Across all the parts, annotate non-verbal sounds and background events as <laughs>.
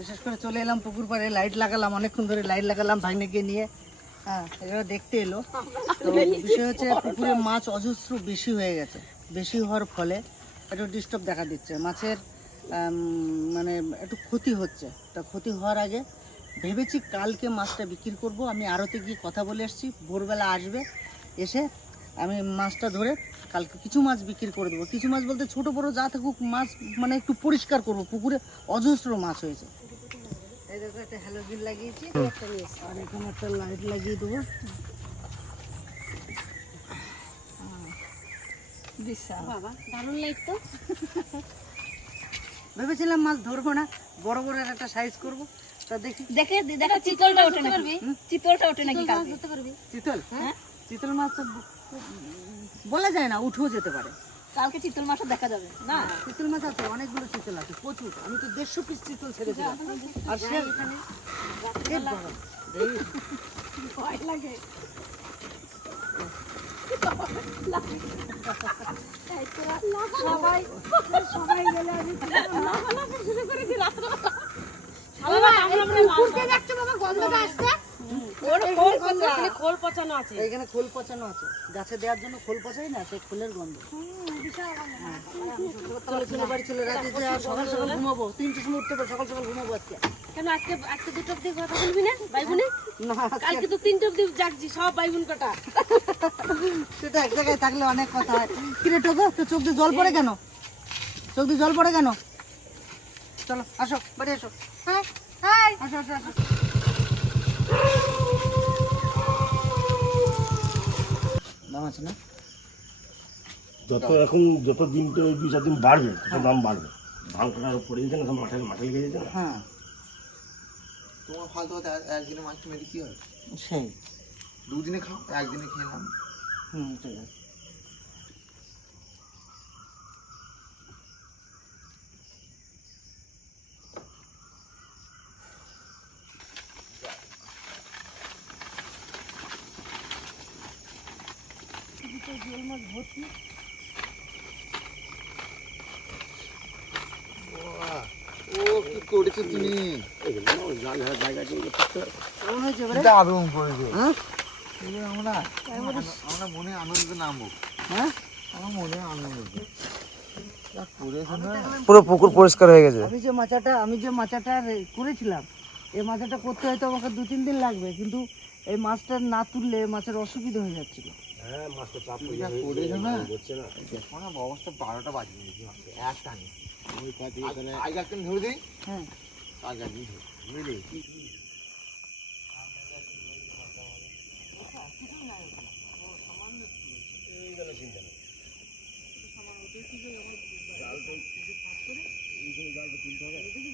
বিশেষ করে চলে এলাম পুকুর পাড়ে লাইট লাগালাম, অনেকক্ষণ ধরে লাইট লাগালাম ভাগ্নেকে নিয়ে। হ্যাঁ এরা দেখতে এলো। তো বিষয় হচ্ছে পুকুরে মাছ অজস্র বেশি হয়ে গেছে, বেশি হওয়ার ফলে একটু ডিস্টার্ব দেখা দিচ্ছে। মাছের মানে একটু ক্ষতি হচ্ছে। তা ক্ষতি হওয়ার আগে ভেবেছি কালকে মাছটা বিক্রি করব। আমি আড়তে গিয়ে কথা বলে এসেছি, ভোরবেলা আসবে, এসে আমি মাছটা ধরে কালকে কিছু মাছ বিক্রি করে দেবো। কিছু মাছ বলতে ছোট বড় যা থাকুক, মাছ মানে একটু পরিষ্কার করব। পুকুরে অজস্র মাছ হয়েছে। এই দেখো একটা হ্যালোজিন লাগিয়েছি আর এখানে একটা লাইট লাগিয়ে দেবো। বিশাল। বাবা দারুণ লাইট তো। ভেবেছিলাম মাছ ধরবো না বড় বড় একটা সাইজ করব। তা দেখি। দেখে দেখো চিতলটা ওঠে নাকি চিতলটা ওঠে নাকি কালকে? ধরতে পারবি? চিতল? হ্যাঁ? চিতল মাছ তো বলা যায় না উঠেও যেতে পারে। কালকে চিতল মাছটা দেখা যাবে। না চিতল মাছ আছে অনেকগুলো চিতল আছে প্রচুর। আমি তো দেড়শো পিস চিতল ছেড়েছিলাম। আর সে ভয় লাগে। সবাই সবাই গেলে আমি শুরু করে দিই রাত্রে দেখছ বাবা গন্ধটা আসছে? খোল পচানো আছে। এইখানে খোল পচানো আছে। গাছে দেওয়ার জন্য খোল পচাই না সেই খোলের গন্ধ। চলো চলো বাড়ি চলে রাতে যে সকাল সকাল ঘুমাবো তিনটের সময় উঠতে পারব সকাল সকাল ঘুমাবো আজকে কেন আজকে আজকে দুটো অব্দি কথা বলবি না ভাই বোনে কালকে তো তিনটে অব্দি জাগছি সব ভাই বোন কটা। সেটা এক জায়গায় থাকলে অনেক কথা হয়। কিরে টোকো তো চোখ দিয়ে জল পড়ে কেন? চোখ দিয়ে জল পড়ে কেন? চলো আসো বাড়ি আসো। হ্যাঁ হ্যাঁ আসো আসো আসো। দাম আছে না? যত এখন যত দিন তো ওই দুই চার দিন বাড়বে তত দাম বাড়বে। ধান কাটার পড়ে গেছে না সব মাঠে মাঠে লেগে না? হ্যাঁ। তোমার ফালতু এক- একদিনে মাছটা মেরে কি হয়? সেই। দুদিনে খাও একদিনে খেলাম হুম ঠিক আছে। ও কি করেছ তুমি জাল ধরার জায়গা কিন্তু থাকতে হবে। কেমন হয়েছে এবারে দারুণ করেছ হ্যাঁ? আমরা। আমরা মনে আনন্দে নামবো। হ্যাঁ? আমার মনে আনন্দ। পুরো পুকুর পরিষ্কার হয়ে গেছে। আমি যে মাচাটা আমি যে মাচাটা করেছিলাম এই মাচাটা করতে হয়তো আমাকে দু তিন দিন লাগবে কিন্তু এই মাছটা না তুললে মাছের অসুবিধা হয়ে যাচ্ছিল। হ্যাঁ মাছটা হয়ে অবস্থা বারোটা বাজিয়ে দিয়েছি মাছটা এক টানে আগে একদিন ধরে দিই আগে একদিন ধরে বুঝলি?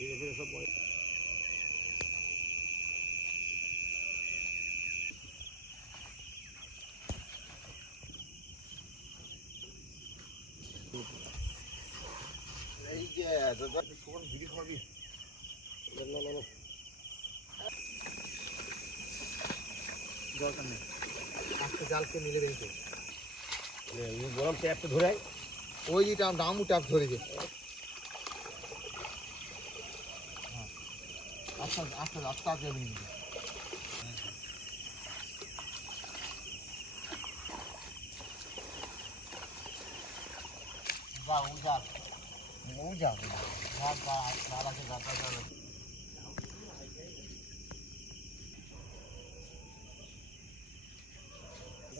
এই যে তোর কোন ভিড়ি খাবি দরকার নেই আজকে জালকে মিলে এই গরম ট্যাপটা ধরে। ওই যেটা দাম টাপ ধরেছে আচ্ছা আচ্ছা রাস্তা আগে নিয়ে। যা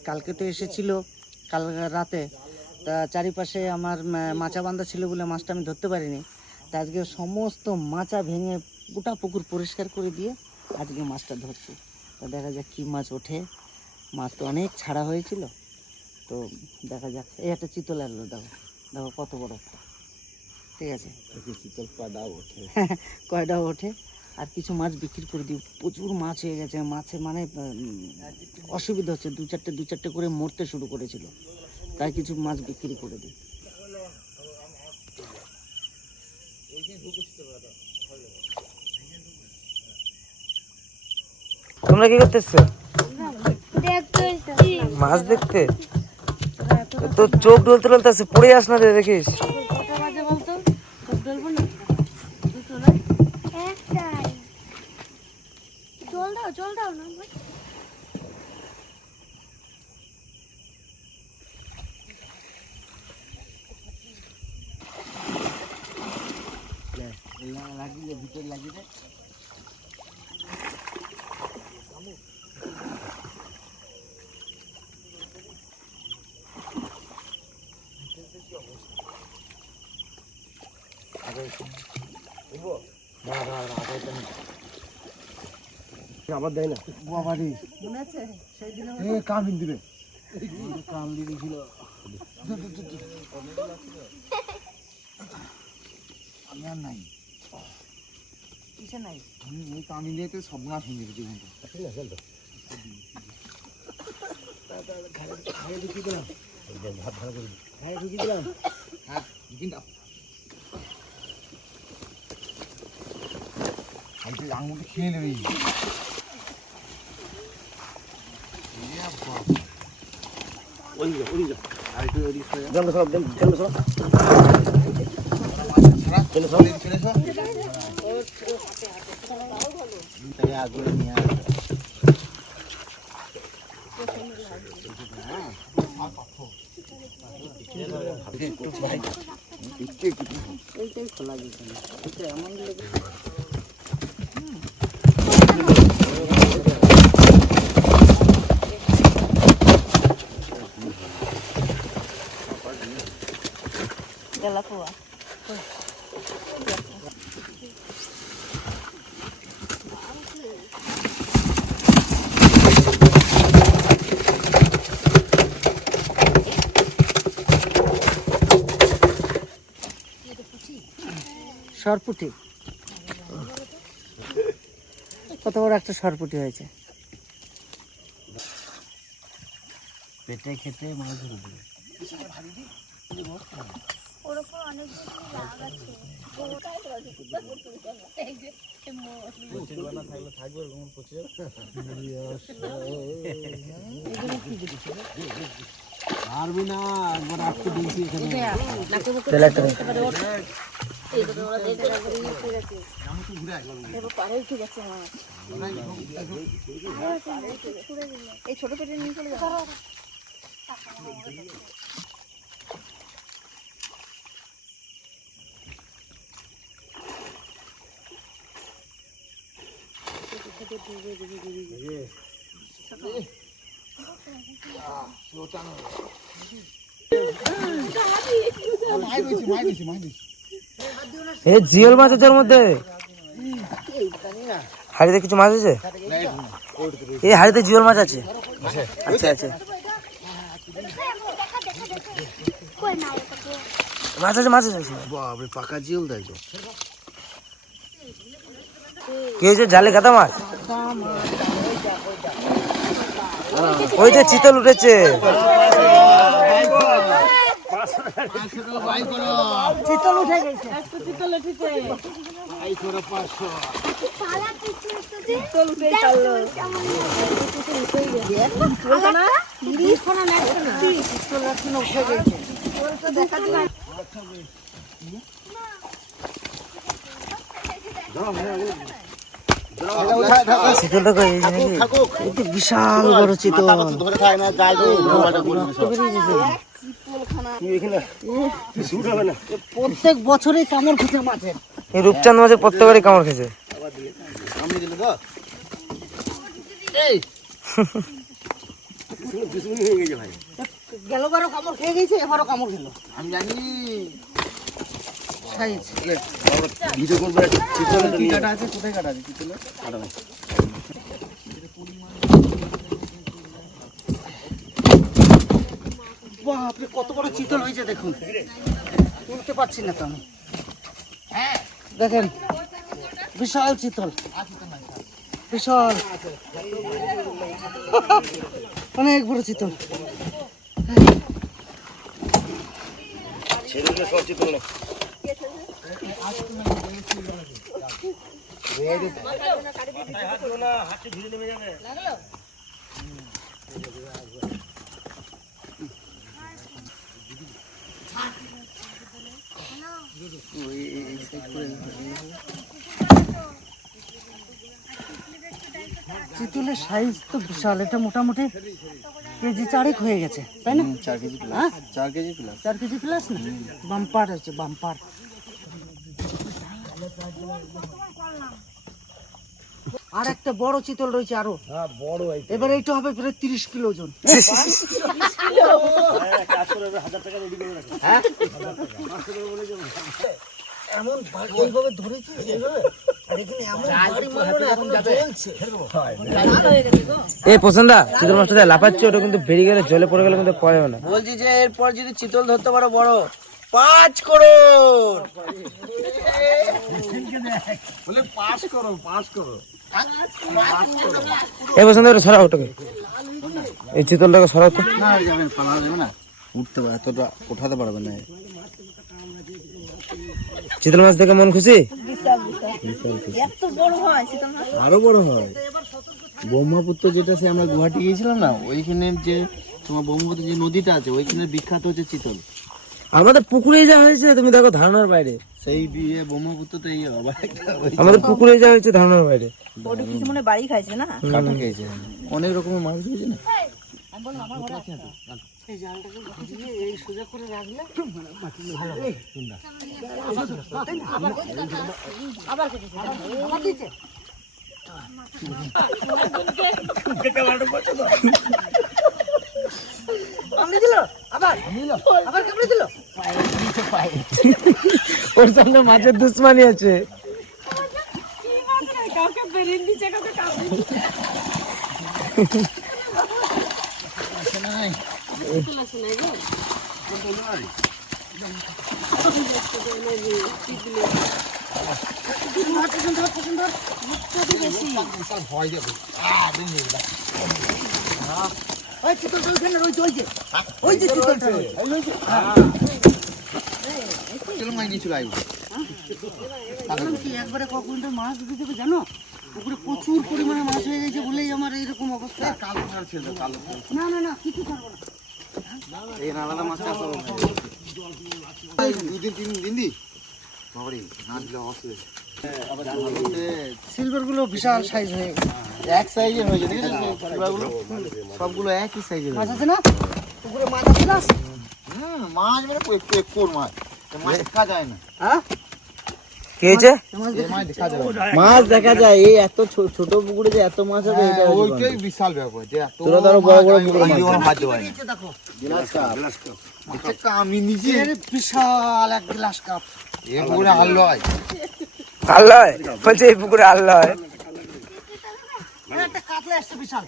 কালকে তো এসেছিল, কাল রাতে। তা চারিপাশে আমার মাচা বান্ধা ছিল বলে মাছটা আমি ধরতে পারিনি। তা আজকে সমস্ত মাচা ভেঙে গোটা পুকুর পরিষ্কার করে দিয়ে আজকে মাছটা ধরছি। তা দেখা যাক কী মাছ ওঠে। মাছ তো অনেক ছাড়া হয়েছিল। তো দেখা যাক, এই একটা চিতল আলো দেখো দেখো কত বড় একটা। ঠিক আছে। ওঠে। <laughs> কয়টা ওঠে। আর কিছু মাছ বিক্রি করে দিই। প্রচুর মাছ হয়ে গেছে। মাছে মানে অসুবিধা হচ্ছে। দু চারটে দু চারটে করে মরতে শুরু করেছিল। তাই কিছু মাছ বিক্রি করে দিই। তোমরা কি করতেছো? মাছ দেখতে? তোর চোখ ডলতে ডলতে আছে। পড়ে আস না রে দেখিস কটা বাজে বলতো খুব ডলবো না দুটো না একটাই জল দাও জল দাও না ভাই। লাগিয়ে ভিতরে লাগিয়ে দে আবার দেয় না। বাবারি মনে আছে সেই দিনে এ কামিন দিবে আমি আর নাই। কিসে নাই? আমি ওই কামিন দিয়ে তো সব না শুনে জীবনটা। হ্যাঁ ঢুকিয়ে দিলাম। হ্যাঁ ঢুকিয়ে দাও। আঙুলটা খেয়ে নেবে। যা ওই যা একটু ওদিক সরে যাও। জানলে সব জানলে সব ছেড়ে সব। তাই আগুনে নিয়ে আসবে। এইটাই খোলা গেছে না এটা এমন লেগে গেলা পোয়া। সরপুটি। কত বড় একটা সরপুটি হয়েছে। পেটে খেতে মাছ ধরে দেবে ওর উপর অনেক কিছু রাগ আছে ওটাই এই ছোট পেটে নিয়ে চলে যাও মাই দিয়েছি মাই দিয়েছি মাই দিয়েছি এ জিওল মাছ আছে ওর মধ্যে? হাড়িতে কিছু মাছ আছে? এই হাড়িতে জিওল মাছ আছে। আচ্ছা আচ্ছা। মাছ আছে মাছ আছে। বাপরে পাকা জিওল দেয় তো কি হয়েছে? জালে কাটা মাছ? ওই যে চিতল উঠেছে। চিতল উঠে গেছে। পালা কিছু একটু চল উঠে চলো কেমন বলতো না ইলিশ কোনা লাগছে না চিতল এখন উঠে গেছে তো দেখা বিশাল বড় চিতল প্রত্যেক বছরই কামড় খেতে মাছের প্রত্যেকবারই কামড় খেছে হয়ে গেলবারও কামড় খেয়ে গেছে এবারও কামড় খেলো আমি জানি কোথায় চিতলে কত বড় চিতল হয়েছে দেখুন। তুলতে পারছি না তো আমি। দেখেন, বিশাল চিতল। বিশাল। অনেক বড় চিতল। ছেড়ে সব চিত্র না চিতলের সাইজ তো বিশাল এটা মোটামুটি কেজি চারেক হয়ে গেছে তাই না? চার কেজি প্লাস হ্যাঁ? চার কেজি প্লাস চার কেজি প্লাস না? বাম্পার আছে বাম্পার আর একটা বড় চিতল রয়েছে আরও। হ্যাঁ বড় এবার এইটা হবে প্রায় তিরিশ কিলো ওজন। এমন এইভাবে ধরেছি এই চিতল মাছটা লাফাচ্ছে ওটা কিন্তু বেরিয়ে গেলে জলে পড়ে গেলে কিন্তু পড়ে না। বলছি যে এরপর যদি চিতল ধরতে পারো বড়। পাঁচ করোড় বলে পাস করো পাস করো। এই পছন্দ সরাও ওটাকে। এই চিতলটাকে সরাও তো। না যাবে পালা যাবে না। উঠতে পারে এতটা ওঠাতে পারবে না চিতল মাছ দেখে মন খুশি? আরও বড় হয়। ব্রহ্মপুত্র যেটা সে আমরা গুয়াহাটি গিয়েছিলাম না ওইখানে যে তোমার ব্রহ্মপুত্র যে নদীটা আছে ওইখানে বিখ্যাত হচ্ছে চিতল। আমাদের পুকুরে যা হয়েছে তুমি দেখো ধারণার বাইরে। সেই বিয়ে ব্রহ্মপুত্র তো এই ওই আমাদের পুকুরে যা হয়েছে ধারণার বাইরে। কাটা খেয়েছে অনেক রকমের মাছ হয়েছে না? এই জালটাকে ঘুরিয়ে এই সোজা করে রাখলে আবার কামড়ে দিল আবার? আবার কামড়ে দিল? ওর সঙ্গে মাছের দুশ্মানি আছে। ওই চিতলটা ওইখানে রয়েছে ওই যে ওই যে চিতলটা রয়েছে চলো মাই নিয়ে চলে আসব বললাম কি একবারে ক কুইন্টাল মাছ দিতে দেবে জানো? পুকুরে প্রচুর পরিমাণে মাছ হয়ে গেছে বলেই আমার এইরকম অবস্থা। কালো কালো না না না কিছু পারব না। এই আলাদা মাছ চাষ হবে। দুদিন তিন দিন দি। বাবারে না দিলে অসুবিধা। সিলভারগুলো বিশাল সাইজ হয়ে গেছে। এক সাইজের হয়েছে দেখেছ সিলভারগুলো? সবগুলো একই সাইজের মাছ আছে না? পুকুরে মাছ আছে না? হুম মাছ মানে মাছ? মাছ দেখা যায় না। হ্যাঁ? কে হয়েছে এ মাছ দেখা যায়। না। মাছ দেখা যায় এই এত ছোট পুকুরে যে এত মাছ হবে এটা হ্যাঁ, ওইটাই বিশাল ব্যাপার যে এত তোরা আরও বড় বড় পুকুরে মাছ। হাত দেওয়া নিচে দেখো। আচ্ছা বিশাল এক গ্লাস কাপ। এ পুকুরে হাল লয়। আল্লাহ বলছে এই পুকুরে আল্লাহ একটা কাতলা আসছে বিশাল।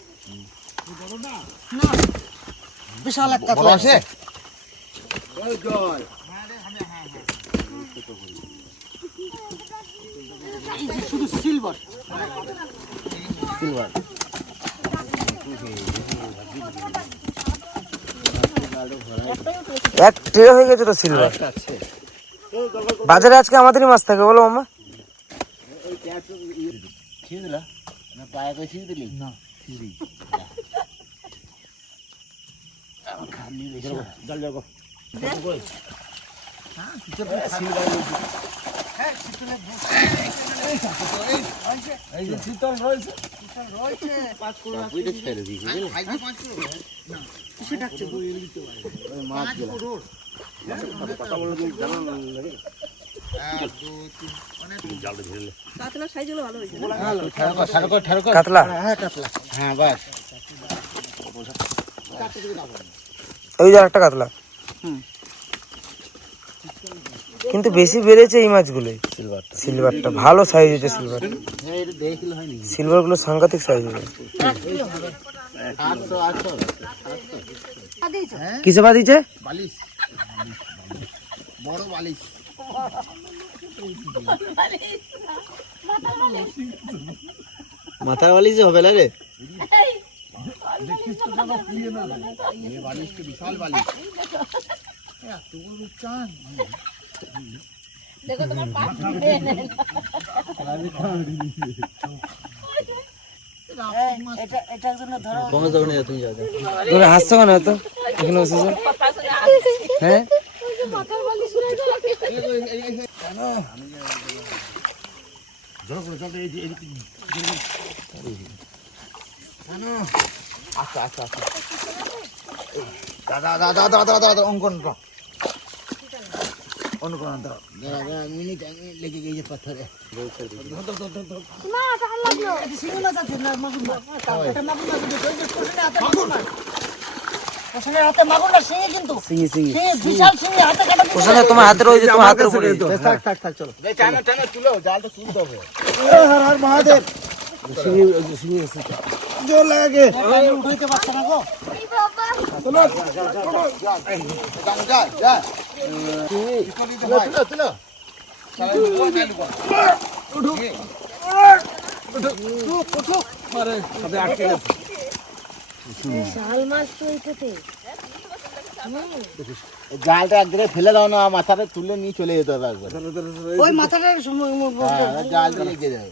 না। বিশাল এক বড় কাতলা আছে? শুধু সিলভার সিলভার এক ট্রে হয়ে গেছে তো সিলভার বাজারে আজকে আমাদেরই মাছ থাকে বলো মামা ছিঁড়ে দিলা না পায়ে করে ছিঁড়ে দিলি? না জল যাব এই যে শীতল রয়েছে রয়েছে পাঁচ করোড় ওইটা ছেড়ে দিয়েছি। কিসে ডাকছে গো? মাছগুলো কথা বলে জানো। কাতলা? ওই যে একটা কাতলা। কিন্তু বেশি বেড়েছে এই মাছগুলোই। সিলভারটা ভালো সাইজ হয়েছে সিলভার হ্যাঁ এটা দেখলে হয়নি সিলভারগুলো সাংঘাতিক সাইজ হবে কিসে পা বালিশ। বড় বালিশ। মাথার বালিশ হবে না রে? বালিশ বিশাল বালিশ এটা এটার জন্য তোরা হাসছো কেন এত? এখানে বসেছো? হ্যাঁ? আচ্ছা আচ্ছা আচ্ছা দাদা দাদা দাদা দাদা অঙ্কন অনুকরণ মিনিট লেগে গেছে পাথরে না। আছে, কোষণের হাতে মাগুর মাছ। কোষণের হাতে মাগুর না শিঙি কিন্তু। সিঙ্গি সিঙ্গি বিশাল শিঙি হাতে কাটা ওখানে তোমার হাতের ওই যে তোমার হাতের উপরে। থাক থাক থাক চলো। টানা টানা তুলো জালটা তুলতে হবে। আমি উঠাইতে পারছে না গো? এই বাবা যা যা তুলো তুলো। তুলো শাল মাছ তো এটাতে জালটা একদিকে ফেলে দাও না মাথাটা তুলে নিয়ে চলে যেতে হবে একবার ওই মাথাটার সময় হ্যাঁ, লেগে যাবে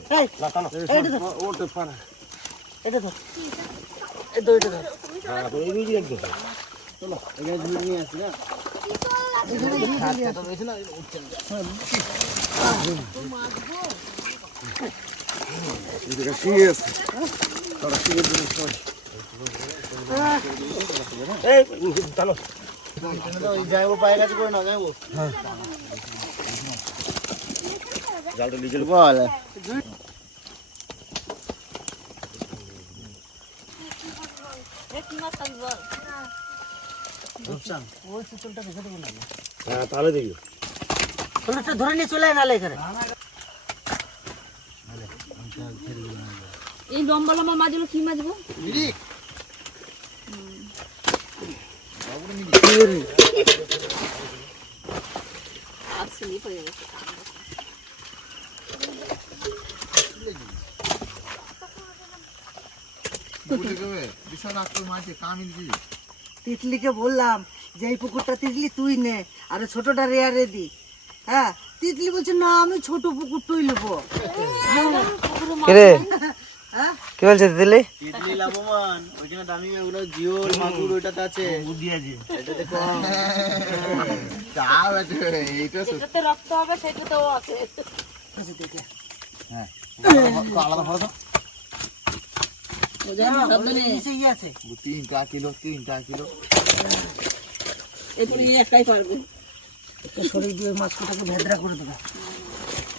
এই, ধর। এটা ধর। এই তো এটা ধর। হ্যাঁ, এই বুঝি একদম। এখানে ঝুলে নিয়ে আসি না হাতটা রয়েছে না উঠছে না। এই, টানো। যাইবো পায়ে কাছে করে নাও যাইবো জালটা বল হ্যাঁ, তাহলে দেখি ধরে নিয়ে চলে নালে এখানে এই লম্বা লম্বা মাছগুলো কি মাছ বিশাল আক্রমণ মাঝে কামিল কি তিতলিকে বললাম যে এই পুকুরটা তিতলি তুই নে আর ছোটটা রেয়ারে দি। হ্যাঁ তিতলি বলছে না আমি ছোট পুকুরটাই নেব। রে হ্যাঁ? কি বলছে দিদি ইডলি লাভবান ওইখানে দামি ওগুলো জিওল মাগুর ওইটাতে আছে। বুদ্ধি আছে। এটাতে কম। তাও আছে এইটা রক্ত হবে সেটাতেও আছে। আলাদা ভালো তো নিচে ইয়ে আছে তিনটা কিলো তিনটা কিলো। এরপরে একটাই পারবে। শরীর দিয়ে মাছ ভেদরা করে দেবে।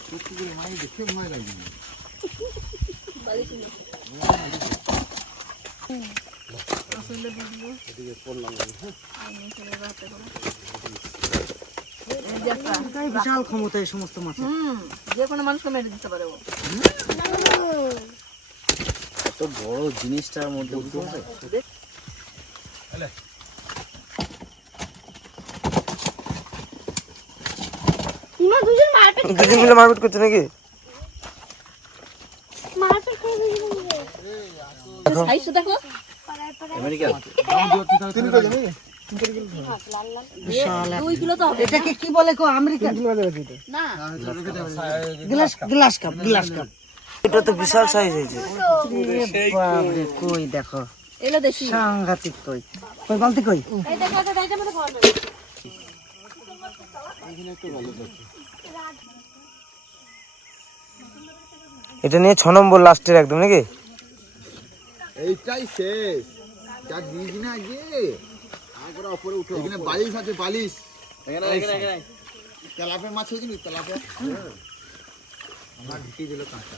সত্যি করে মাই দেখে ভয় লাগে এটাই বিশাল ক্ষমতা এই সমস্ত মাছ যে কোনো মানুষকে মেরে দিতে পারে ও তো বড় জিনিসটার মধ্যে দুজন মিলে মারপিট করছে নাকি? এটাকে কি বলে American glass cup glass cup. এটা তো বিশাল সাইজ হয়েছে। বাপরে কই দেখো? এগুলো দেশি সাংঘাতিক কই। কই বালতি কই? এই দেখো এটা খাওয়া নিয়ে ছ নম্বর লাস্টের একদম নাকি? এইটাই শেষ। যা দিয়েছি না আজকে তারপরে উপরে উঠো এখানে বালিশ আছে বালিশ। এখানে এখানে এখানে। তেলাপের মাছ হয়েছে নাকি? তেলাপে? আমার ঢুকিয়ে দিল কাঁচা।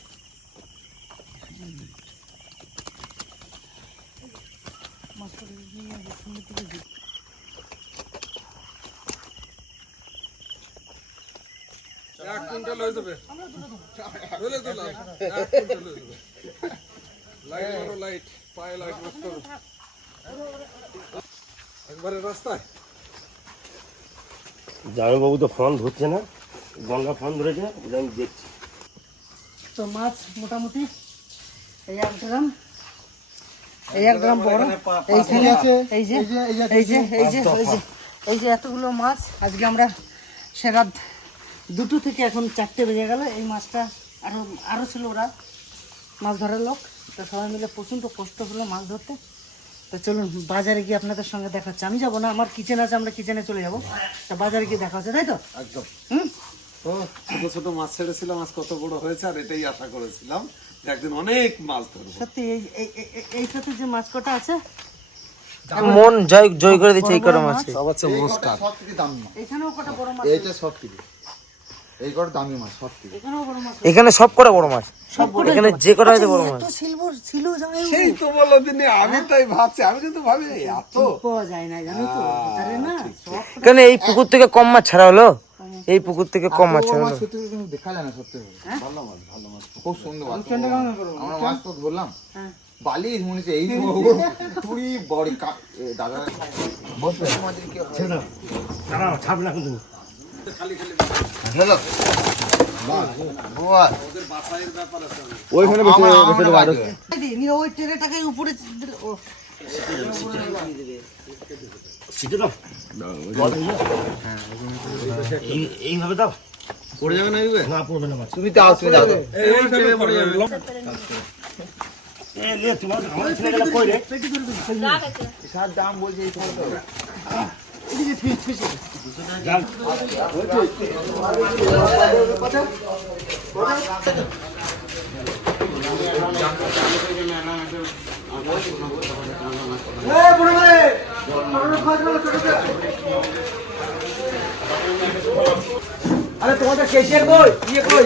এক কুইন্টাল হয়ে যাবে। হলে দিলাম এক কুইন্টাল হয়ে যাবে। লাইট মারো লাইট। পায়ে লাইট মারতে হবে একবারে রাস্তায়। জামাইবাবু তো ফোন ধরছে না গঙ্গা ফোন ধরেছে আমি দেখছি। তো মাছ মোটামুটি এই এক গ্রাম। এই এক গ্রাম বড় এইখানে আছে এই যে এই যে এই যে এই যে এই যে এতগুলো মাছ আজকে আমরা দুটো থেকে এখন চারটে বেজে গেল এই মাছটা আরও আরও ছিল ওরা মাছ ধরার লোক তো সবাই মিলে প্রচণ্ড কষ্ট হলো মাছ ধরতে। তো চলুন বাজারে গিয়ে আপনাদের সঙ্গে দেখাচ্ছে। আমি যাব না আমার কিচেন আছে আমরা কিচেনে চলে যাব। তা বাজারে গিয়ে দেখা হচ্ছে তাই তো? একদম। হুম? ও ছোট ছোট মাছ ছেড়েছিলাম আজ কত বড় হয়েছে আর এটাই আশা করেছিলাম। একদিন অনেক মাছ ধরবো। সত্যি এই এইটাতে যে মাছ কটা আছে? মন জয় জয় করে দিচ্ছে এই কটা মাছ? সব থেকে দামি মাছ। এখানেও কটা বড় মাছ এইটা সব থেকে। এই কটা দামি মাছ সব থেকে। এখানেও বড় মাছ এখানে সব কটা বড় মাছ? এখানে যে কটা হয়তো বড় মাছ? সিলভার ছিল সেই তো বলো দিনে আমি তাই ভাবছি আমি কিন্তু ভাবি এত। পাওয়া যায় না জানো তো না কেন এই পুকুর থেকে কম মাছ ছাড়া হলো? এই পুকুর থেকে কম মাছ ছাড়া মাছ সত্যি কিন্তু দেখা যায় না সত্যি ভালো মাছ ভালো মাছ। খুব সুন্দর মাছ আমরা মাছ তো ধরলাম। বালিশ মনে হচ্ছে এই পুরি বড় দাদা। বসবে। আমাদের কি দাঁড়াও না কিন্তু ওইখানে বসে বসে বাইরে নিয়ে ওই ট্রেটাকে উপরে সিটে দাও। এই- এইভাবে দাও। পড়ে যাবে না এইভাবে? না পড়বে না তুমি দাও তুমি দাও দাম বলছে এই আরে তোমাদের কেশিয়ার কই ইয়ে কই?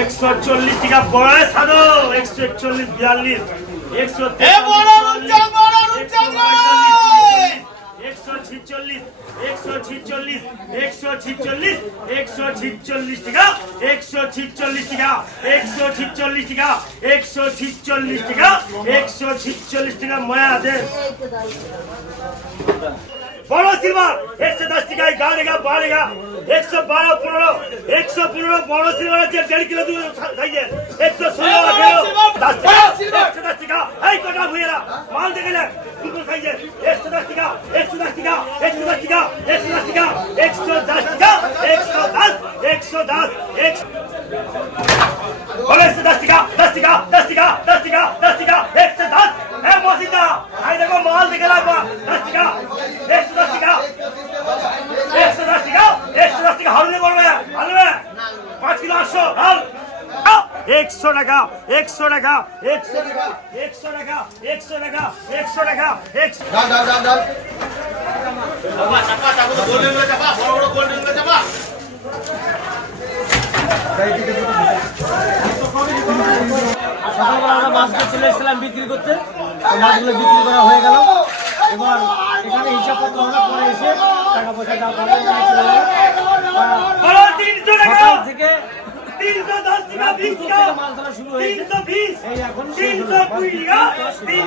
একশো চল্লিশ টাকা বয়স সাদো একশো একচল্লিশ বিয়াল্লিশ। একশো একশো ছিচল্লিশ ছিচল্লিশ একশো ছিচল্লিশ একশো ছিচল্লিশ টাকা, একশো ছিচল্লিশ টাকা, একশো ছিচল্লিশ টাকা, একশো ছিচল্লিশ টাকা, একশো ছিচল্লিশ টাকা ময়া দে বড় সিলভার একশো দশ টাকায় গাড়েগা বাড়েগা একশো বারো পনেরো একশো পনেরো বড় সিলভার আছে দেড় কিলো দু সাইজের একশো ষোলো দশ টাকা একশো দশ টাকা এই কটা ভুইয়েরা মাল দেখলে দুটো সাইজের একশো দশ টাকা একশো দশ টাকা একশো দশ টাকা একশো দশ টাকা একশো দশ টাকা একশো দশ একশো দশ একশো বলো একশো দশ টাকা দশ টাকা দশ টাকা দশ টাকা দশ টাকা একশো দশ হ্যাঁ মসিদা আই দেখো মাল দেখে লাগবা দশ টাকা একশো দশ টাকা একশো দশ টাকা একশো দশ টাকা হারলে করবে হারবে পাঁচ কিলো আটশো হাল একশো টাকা একশো টাকা একশো টাকা একশো টাকা একশো টাকা একশো টাকা একশো সকালবেলা আমরা মাছগুলো চলে এসেছিলাম বিক্রি করতে। মাছগুলো বিক্রি করা হয়ে গেল। এবার এখানে হিসাবপত্র হলো পরে এসে টাকা পয়সা দেওয়া চলে সকাল থেকে তিনশো দশ টাকা বিশ টাকা তিনশো বিশ তিনশো। কুড়ি টাকা। তিন